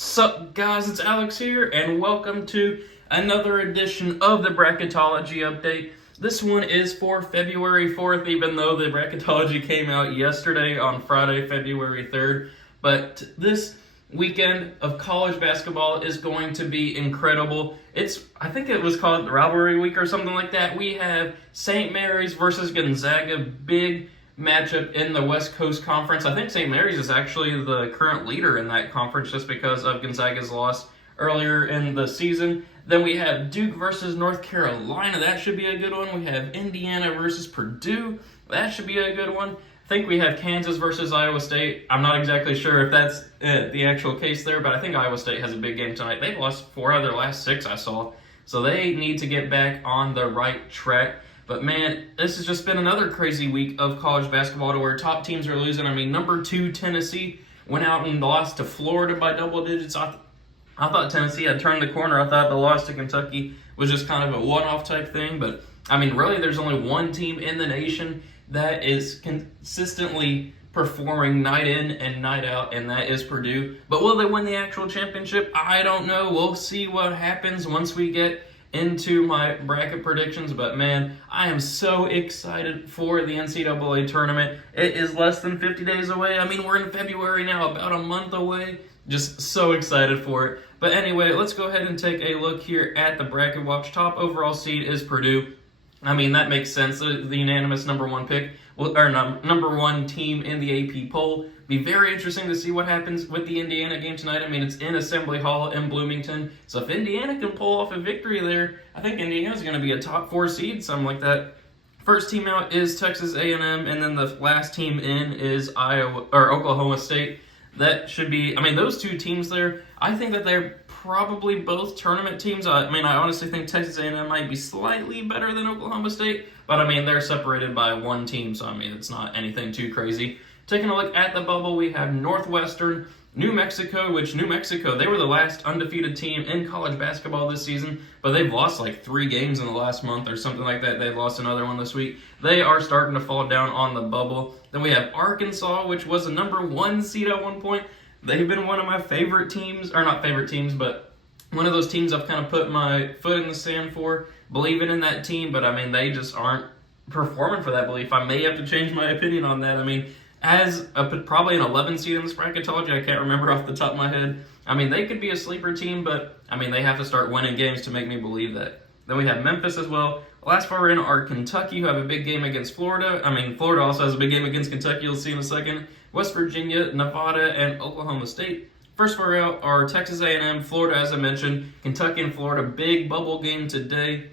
Sup guys, it's Alex here, and welcome to another edition of the Bracketology update. This one is for February 4th, even though the Bracketology came out yesterday on Friday, February 3rd. But this weekend of college basketball is going to be incredible. I think it was called Rivalry Week or something like that. We have St. Mary's versus Gonzaga, big matchup in the West Coast Conference. I think St. Mary's is actually the current leader in that conference just because of Gonzaga's loss earlier in the season. Then we have Duke versus North Carolina. That should be a good one. We have Indiana versus Purdue. That should be a good one. I think we have Kansas versus Iowa State. I'm not exactly sure if that's the actual case there, but I think Iowa State has a big game tonight. They've lost 4 out of their last 6 I saw, so they need to get back on the right track. But man, this has just been another crazy week of college basketball to where top teams are losing. I mean, number 2 Tennessee went out and lost to Florida by double digits. I thought Tennessee had turned the corner. I thought the loss to Kentucky was just kind of a one-off type thing. But, I mean, really, there's only one team in the nation that is consistently performing night in and night out, and that is Purdue. But will they win the actual championship? I don't know. We'll see what happens once we get into my bracket predictions. But man, I am so excited for the NCAA tournament. It is less than 50 days away. I mean, we're in February now, about a month away. Just so excited for it. But anyway, let's go ahead and take a look here at the bracket watch. Top overall seed is Purdue. I mean, that makes sense. The unanimous number 1 pick, or number 1 team in the AP poll. Be very interesting to see what happens with the Indiana game tonight. I mean, it's in Assembly Hall in Bloomington. So if Indiana can pull off a victory there, I think Indiana's going to be a top 4 seed, something like that. First team out is Texas A&M, and then the last team in is Oklahoma State. That should be, I mean, those 2 teams there, I think that they're probably both tournament teams. I mean, I honestly think Texas A&M might be slightly better than Oklahoma State, but I mean, they're separated by 1 team, so I mean, it's not anything too crazy. Taking a look at the bubble, we have Northwestern, New Mexico, which New Mexico, they were the last undefeated team in college basketball this season, but they've lost like 3 games in the last month or something like that. They've lost another one this week. They are starting to fall down on the bubble. Then we have Arkansas, which was a number 1 seed at one point. They've been one of my favorite teams, or not favorite teams, but one of those teams I've kind of put my foot in the sand for, believing in that team, but I mean, they just aren't performing for that belief. I may have to change my opinion on that. I mean, as probably an 11 seed in this bracketology, I can't remember off the top of my head. I mean, they could be a sleeper team, but I mean, they have to start winning games to make me believe that. Then we have Memphis as well. Last four in are Kentucky, who have a big game against Florida. I mean, Florida also has a big game against Kentucky. You'll see in a second. West Virginia, Nevada, and Oklahoma State. First four out are Texas A&M, Florida, as I mentioned, Kentucky and Florida. Big bubble game today.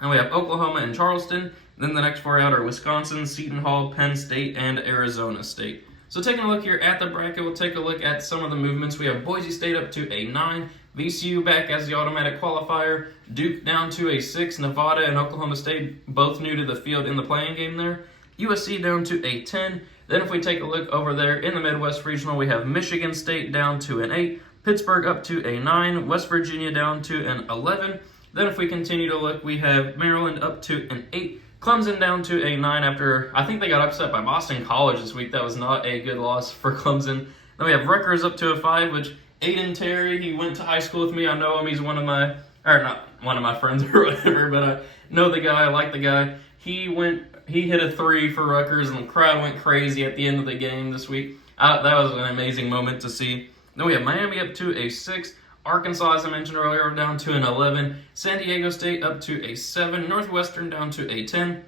And we have Oklahoma and Charleston. Then the next 4 out are Wisconsin, Seton Hall, Penn State, and Arizona State. So taking a look here at the bracket, we'll take a look at some of the movements. We have Boise State up to a 9, VCU back as the automatic qualifier, Duke down to a 6, Nevada and Oklahoma State both new to the field in the playing game there, USC down to a 10. Then if we take a look over there in the Midwest Regional, we have Michigan State down to an 8, Pittsburgh up to a 9, West Virginia down to an 11. Then if we continue to look, we have Maryland up to an 8, Clemson down to a 9 after, I think they got upset by Boston College this week. That was not a good loss for Clemson. Then we have Rutgers up to a 5, which Aiden Terry, he went to high school with me. I know him. He's one of my, or not one of my friends or whatever, but I know the guy. I like the guy. He hit a 3 for Rutgers, and the crowd went crazy at the end of the game this week. That was an amazing moment to see. Then we have Miami up to a 6. Arkansas, as I mentioned earlier, down to an 11. San Diego State up to a 7. Northwestern down to a 10. And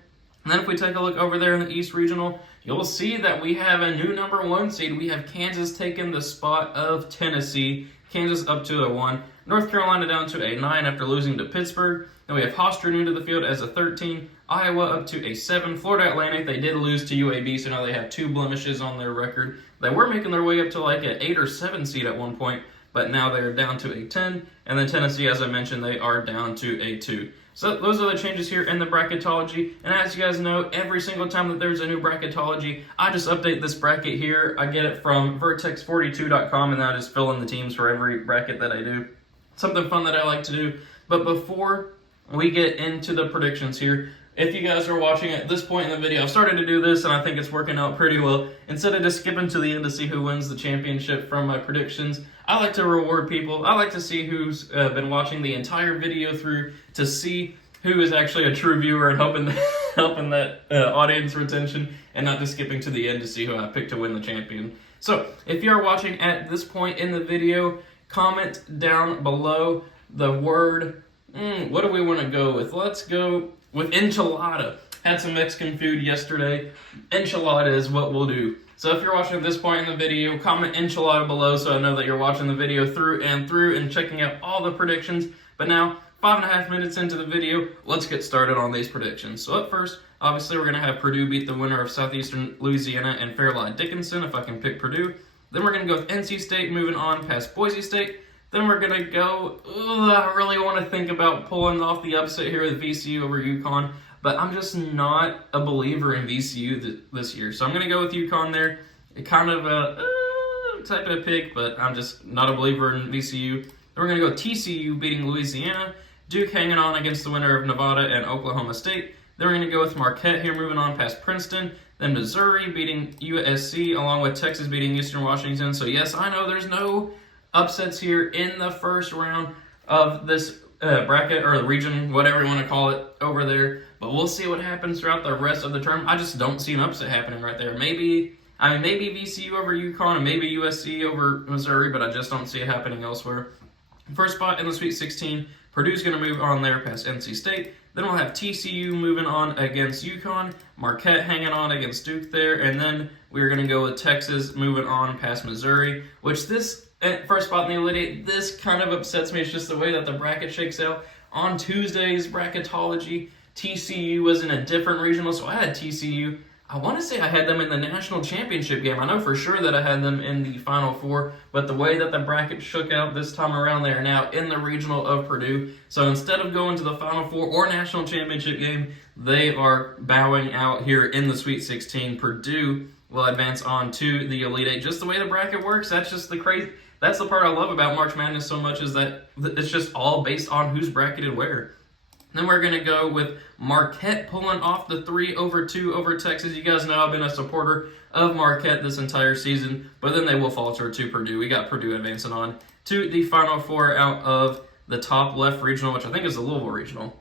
then if we take a look over there in the East Regional, you'll see that we have a new number 1 seed. We have Kansas taking the spot of Tennessee. Kansas up to a 1. North Carolina down to a 9 after losing to Pittsburgh. Then we have Hofstra new to the field as a 13. Iowa up to a 7. Florida Atlantic, they did lose to UAB, so now they have 2 blemishes on their record. They were making their way up to like an 8 or 7 seed at one point, but now they're down to a 10. And then Tennessee, as I mentioned, they are down to a 2. So those are the changes here in the bracketology. And as you guys know, every single time that there's a new bracketology, I just update this bracket here. I get it from vertex42.com, and I just fill in the teams for every bracket that I do. Something fun that I like to do. But before we get into the predictions here, if you guys are watching at this point in the video, I've started to do this and I think it's working out pretty well. Instead of just skipping to the end to see who wins the championship from my predictions, I like to reward people. I like to see who's been watching the entire video through to see who is actually a true viewer and helping that audience retention, and not just skipping to the end to see who I picked to win the champion. So if you're watching at this point in the video, comment down below the word, what do we want to go with? Let's go with enchilada. Had some Mexican food yesterday. Enchilada is what we'll do. So if you're watching at this point in the video, comment enchilada below so I know that you're watching the video through and checking out all the predictions. But now, 5.5 minutes into the video, let's get started on these predictions. So up first, obviously we're going to have Purdue beat the winner of Southeastern Louisiana and Fairleigh Dickinson, if I can pick Purdue. Then we're going to go with NC State, moving on past Boise State. Then we're going to go, I really want to think about pulling off the upset here with VCU over UConn, but I'm just not a believer in VCU this year. So I'm going to go with UConn there. Kind of a type of pick, but I'm just not a believer in VCU. Then we're going to go TCU beating Louisiana. Duke hanging on against the winner of Nevada and Oklahoma State. Then we're going to go with Marquette here, moving on past Princeton. Then Missouri beating USC, along with Texas beating Eastern Washington. So yes, I know there's no upsets here in the first round of this bracket, or the region, whatever you want to call it, over there. But we'll see what happens throughout the rest of the term. I just don't see an upset happening right there. Maybe VCU over UConn and maybe USC over Missouri, but I just don't see it happening elsewhere. First spot in the Sweet 16, Purdue's going to move on there past NC State. Then we'll have TCU moving on against UConn, Marquette hanging on against Duke there, and then we're going to go with Texas moving on past Missouri, which this first spot in the Elite Eight, this kind of upsets me. It's just the way that the bracket shakes out. On Tuesday's Bracketology, TCU was in a different regional, so I had TCU. I want to say I had them in the national championship game. I know for sure that I had them in the Final Four, but the way that the bracket shook out this time around, they are now in the regional of Purdue. So instead of going to the Final Four or national championship game, they are bowing out here in the Sweet 16. Purdue will advance on to the Elite Eight. Just the way the bracket works, that's just the crazy. That's the part I love about March Madness so much, is that it's just all based on who's bracketed where. Then we're going to go with Marquette pulling off the 3-2 over Texas. You guys know I've been a supporter of Marquette this entire season, but then they will falter to Purdue. We got Purdue advancing on to the Final Four out of the top left regional, which I think is the Louisville regional.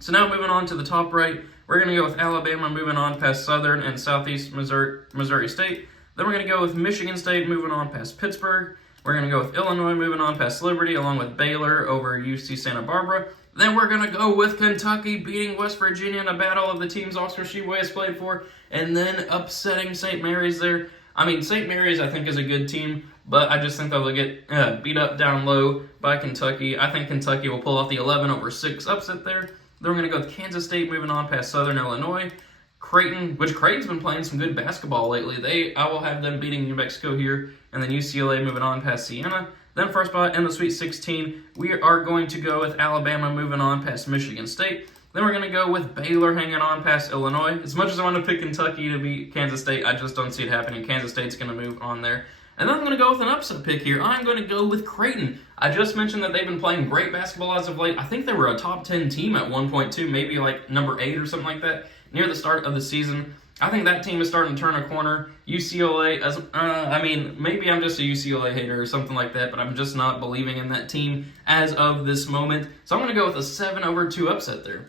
So now moving on to the top right, we're going to go with Alabama moving on past Southern and Southeast Missouri State. Then we're going to go with Michigan State moving on past Pittsburgh. We're going to go with Illinois moving on past Liberty, along with Baylor over UC Santa Barbara. Then we're going to go with Kentucky beating West Virginia in a battle of the teams Oscar Tshiebwe has played for, and then upsetting St. Mary's there. I mean, St. Mary's I think is a good team, but I just think they'll get beat up down low by Kentucky. I think Kentucky will pull off the 11-6 upset there. Then we're going to go with Kansas State moving on past Southern Illinois. Creighton, which Creighton's been playing some good basketball lately. I will have them beating New Mexico here, and then UCLA moving on past Siena. Then first spot in the Sweet 16, we are going to go with Alabama moving on past Michigan State. Then we're going to go with Baylor hanging on past Illinois. As much as I want to pick Kentucky to beat Kansas State, I just don't see it happening. Kansas State's going to move on there. And then I'm going to go with an upset pick here. I'm going to go with Creighton. I just mentioned that they've been playing great basketball as of late. I think they were a top 10 team at one point too, maybe like number 8 or something like that, near the start of the season. I think that team is starting to turn a corner. UCLA, maybe I'm just a UCLA hater or something like that, but I'm just not believing in that team as of this moment. So I'm going to go with a 7-2 upset there.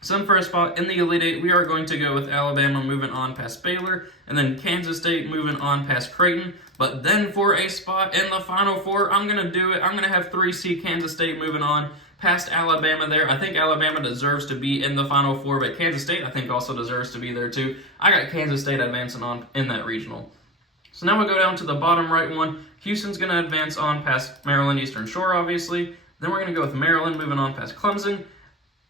So for a spot in the Elite Eight, we are going to go with Alabama moving on past Baylor, and then Kansas State moving on past Creighton. But then for a spot in the Final Four, I'm going to do it. I'm going to have 3C Kansas State moving on past Alabama there. I think Alabama deserves to be in the Final Four, but Kansas State I think also deserves to be there too. I got Kansas State advancing on in that regional. So now we go down to the bottom right one. Houston's going to advance on past Maryland Eastern Shore, obviously. Then we're going to go with Maryland moving on past Clemson.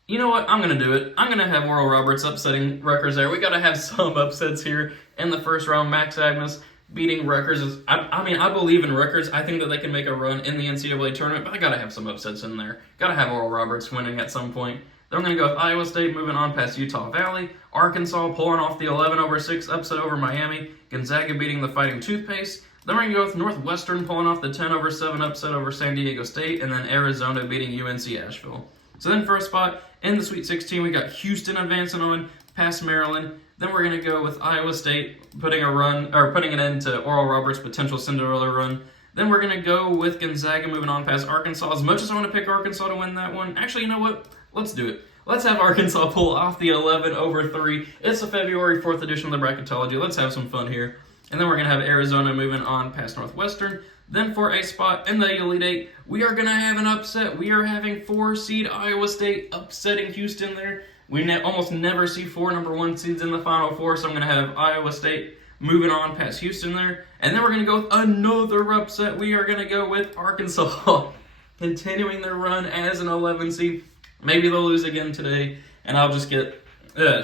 You know what? I'm going to do it. I'm going to have Oral Roberts upsetting Rutgers there. We got to have some upsets here in the first round. Max Agnes beating Rutgers. I believe in Rutgers. I think that they can make a run in the NCAA tournament, but I got to have some upsets in there. Got to have Oral Roberts winning at some point. Then we're going to go with Iowa State moving on past Utah Valley. Arkansas pulling off the 11-6 upset over Miami. Gonzaga beating the Fighting Toothpaste. Then we're going to go with Northwestern pulling off the 10-7 upset over San Diego State. And then Arizona beating UNC Asheville. So then for a spot in the Sweet 16, we got Houston advancing on past Maryland. Then we're going to go with Iowa State putting an end to Oral Roberts' potential Cinderella run. Then we're going to go with Gonzaga moving on past Arkansas. As much as I want to pick Arkansas to win that one, actually, you know what? Let's do it. Let's have Arkansas pull off the 11/3. It's the February 4th edition of the Bracketology. Let's have some fun here. And then we're going to have Arizona moving on past Northwestern. Then for a spot in the Elite Eight, we are going to have an upset. We are having 4-seed Iowa State upsetting Houston there. We almost never see 4 number 1 seeds in the Final Four, so I'm going to have Iowa State moving on past Houston there. And then we're going to go with another upset. We are going to go with Arkansas continuing their run as an 11 seed. Maybe they'll lose again today, and I'll just get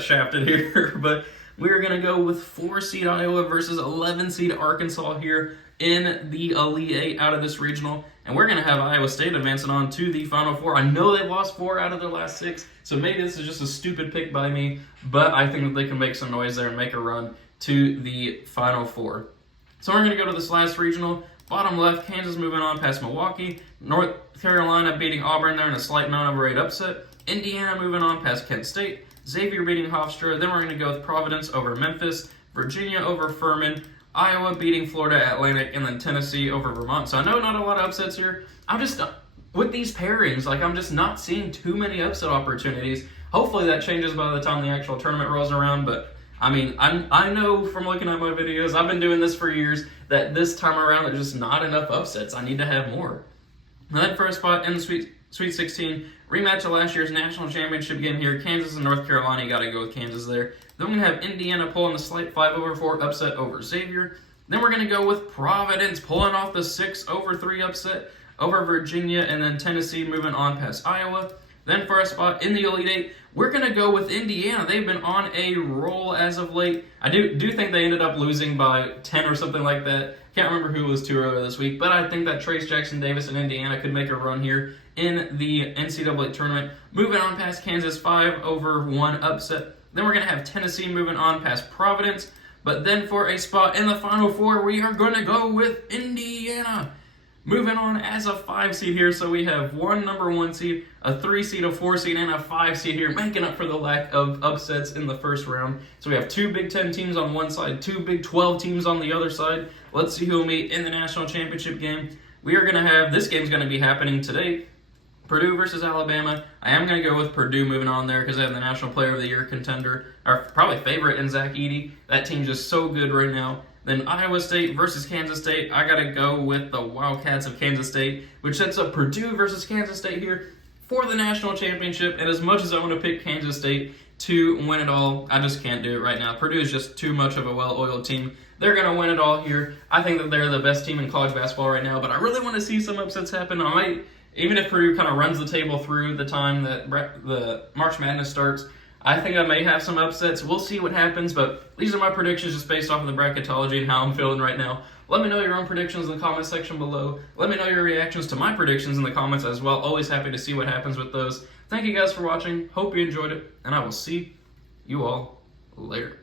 shafted here. But we're going to go with 4-seed Iowa versus 11-seed Arkansas here in the Elite Eight out of this regional. And we're going to have Iowa State advancing on to the Final Four. I know they've lost 4 out of their last 6, so maybe this is just a stupid pick by me, but I think that they can make some noise there and make a run to the Final Four. So we're going to go to this last regional. Bottom left, Kansas moving on past Milwaukee. North Carolina beating Auburn there in a slight 9/8 upset. Indiana moving on past Kent State. Xavier beating Hofstra. Then we're going to go with Providence over Memphis. Virginia over Furman. Iowa beating Florida Atlantic. And then Tennessee over Vermont. So I know not a lot of upsets here. I'm just, with these pairings, I'm just not seeing too many upset opportunities. Hopefully that changes by the time the actual tournament rolls around, but I mean, I know from looking at my videos, I've been doing this for years, that this time around there's just not enough upsets. I need to have more. And then for a spot in the Sweet 16, rematch of last year's national championship game here, Kansas and North Carolina, you got to go with Kansas there. Then we're going to have Indiana pulling the slight 5/4 upset over Xavier. Then we're going to go with Providence pulling off the 6/3 upset over Virginia, and then Tennessee moving on past Iowa. Then for a spot in the Elite Eight, we're going to go with Indiana. They've been on a roll as of late. I do think they ended up losing by 10 or something like that. Can't remember who was too early this week, but I think that Trace Jackson Davis and Indiana could make a run here in the NCAA tournament. Moving on past Kansas, 5/1 upset. Then we're going to have Tennessee moving on past Providence. But then for a spot in the Final Four, we are going to go with Indiana. Moving on as a 5-seed here, so we have 1 number 1 seed, a 3-seed, a 4-seed, and a 5-seed here, making up for the lack of upsets in the first round. So we have 2 Big Ten teams on one side, 2 Big 12 teams on the other side. Let's see who will meet in the national championship game. We are going to have, this game's going to be happening today, Purdue versus Alabama. I am going to go with Purdue moving on there because they have the National Player of the Year contender, or probably favorite in Zach Edey. That team's just so good right now. Then Iowa State versus Kansas State. I got to go with the Wildcats of Kansas State, which sets up Purdue versus Kansas State here for the national championship. And as much as I want to pick Kansas State to win it all, I just can't do it right now. Purdue is just too much of a well-oiled team. They're going to win it all here. I think that they're the best team in college basketball right now, but I really want to see some upsets happen. I might, even if Purdue kind of runs the table through the time that the March Madness starts, I think I may have some upsets. We'll see what happens, but these are my predictions just based off of the bracketology and how I'm feeling right now. Let me know your own predictions in the comment section below. Let me know your reactions to my predictions in the comments as well. Always happy to see what happens with those. Thank you guys for watching. Hope you enjoyed it, and I will see you all later.